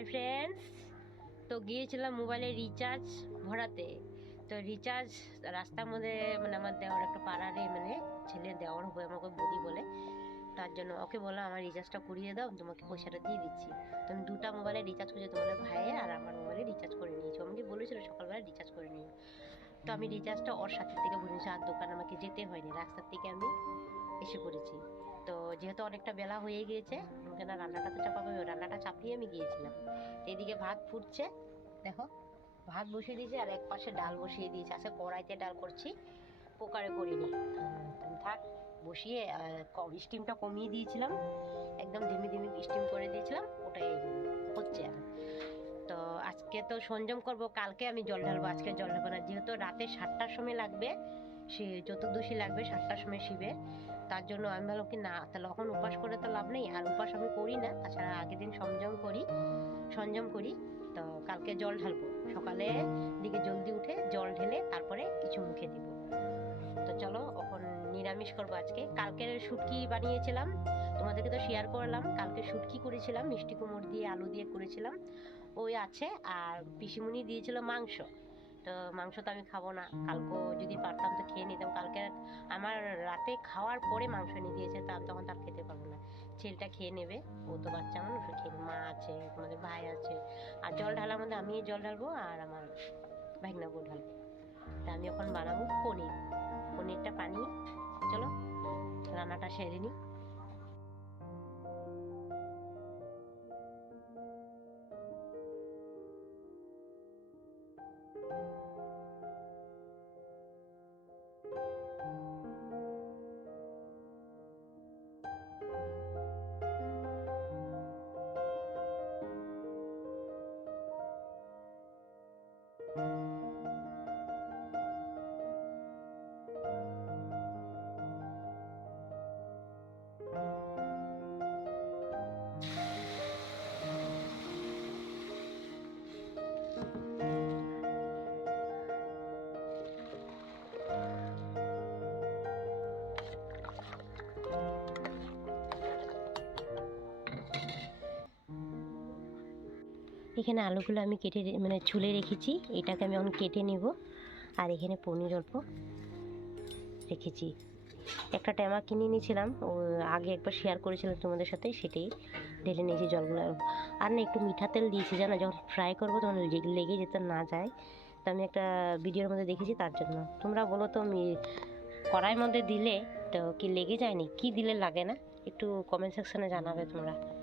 Hi friends তো গিয়েছিলাম মোবাইলে রিচার্জ ভরাতে। তো রিচার্জ রাস্তার মধ্যে মানে আমার দেওয়ার একটা পাড়ারে মানে ছেলে দেওয়ার হবে আমাকে বদি বলে। তার জন্য ওকে বললাম, আমার রিচার্জটা করিয়ে দাও তোমাকে পয়সাটা দিয়ে দিচ্ছি। তো আমি দুটা মোবাইলে রিচার্জ করেছি, তোমাদের ভাইয়ের আর আমার মোবাইলে রিচার্জ করে নিয়েছি। আমাকে বলেছিল সকালবেলা রিচার্জ করে নিয়ে তো আমি রিচার্জটা ওর সাথে থেকে বলেছি আর দোকান আমাকে যেতে হয়নি। রাস্তার থেকে আমি এসে পড়েছি। তো যেহেতু অনেকটা বেলা হয়ে গিয়েছে কেন রান্নাটা তো চাপাবো রান্নাটা চাপিয়ে আমি গিয়েছিলাম। এদিকে ভাত ফুটছে, দেখো, ভাত বসিয়ে দিয়েছি আর এক পাশে ডাল বসিয়ে দিয়েছি। আচ্ছা কড়াইতে ডাল করছি কুকারে করিনি। থাক, বসিয়ে স্টিমটা কমিয়ে দিয়েছিলাম, একদম ধিমি ধিমি স্টিম করে দিয়েছিলাম, ওটাই হচ্ছে আর। তো আজকে তো সংযম করব, কালকে আমি জল ঢালবো, আজকে জল ঢালবো না। যেহেতু রাতে সাতটার সময় লাগবে, সে চতুর্দশী লাগবে, সাতটার সময় শিবের। তার জন্য আমি ভাবলাম কি, না, তাহলে তখন উপাস করে তো লাভ নেই, আর উপাস আমি করি না। তাছাড়া আগের দিন সংযম করি সংযম করি, তো কালকে জল ঢালবো। সকালে দিকে জলদি উঠে জল ঢেলে তারপরে কিছু মুখে দিব। তো চলো, এখন নিরামিষ করব আজকে। কালকের শুটকি বানিয়েছিলাম, তোমাদেরকে তো শেয়ার করলাম। কালকে শুটকি করেছিলাম, মিষ্টি কুমড় দিয়ে, আলু দিয়ে করেছিলাম। ওই আছে, আর পিসিমুনি দিয়েছিল মাংস। তো মাংস তো আমি খাব না। কালকে যদি পারতাম তো খেয়ে নিতাম। কালকে আমার রাতে খাওয়ার পরে মাংস নিয়ে দিয়েছে, তা তখন তার খেতে পারব না। ছেলেটা খেয়ে নেবে, ও তো বাচ্চা মানুষ খেয়ে। মা আছে তোমাদের ভাই আছে। আর জল ঢালার মধ্যে আমি জল ঢালবো আর আমার ভাগনা বউ ঢালবে। তা আমি এখন বানাবো পনির। পনিরটা পানি চলো, রান্নাটা সেরে নিই। এখানে আলুগুলো আমি কেটে মানে ছুলে রেখেছি। এটাকে আমি এখন কেটে নেব। আর এখানে পনির অল্প রেখেছি। একটা ট্যামা কিনে নিয়েছিলাম ও আগে একবার শেয়ার করেছিলাম তোমাদের সাথে, সেটাই ঢেলে নিয়েছি জলগুলো। আর না, একটু মিঠা তেল দিয়েছি, জানো? যখন ফ্রাই করব তখন লেগে- যেতে না যায়। তো আমি একটা ভিডিওর মধ্যে দেখেছি তার জন্য। তোমরা বলো তো কড়াইয়ের মধ্যে দিলে তো কি লেগে যায়নি কি দিলে লাগে না? একটু কমেন্ট সেকশনে জানাবে তোমরা।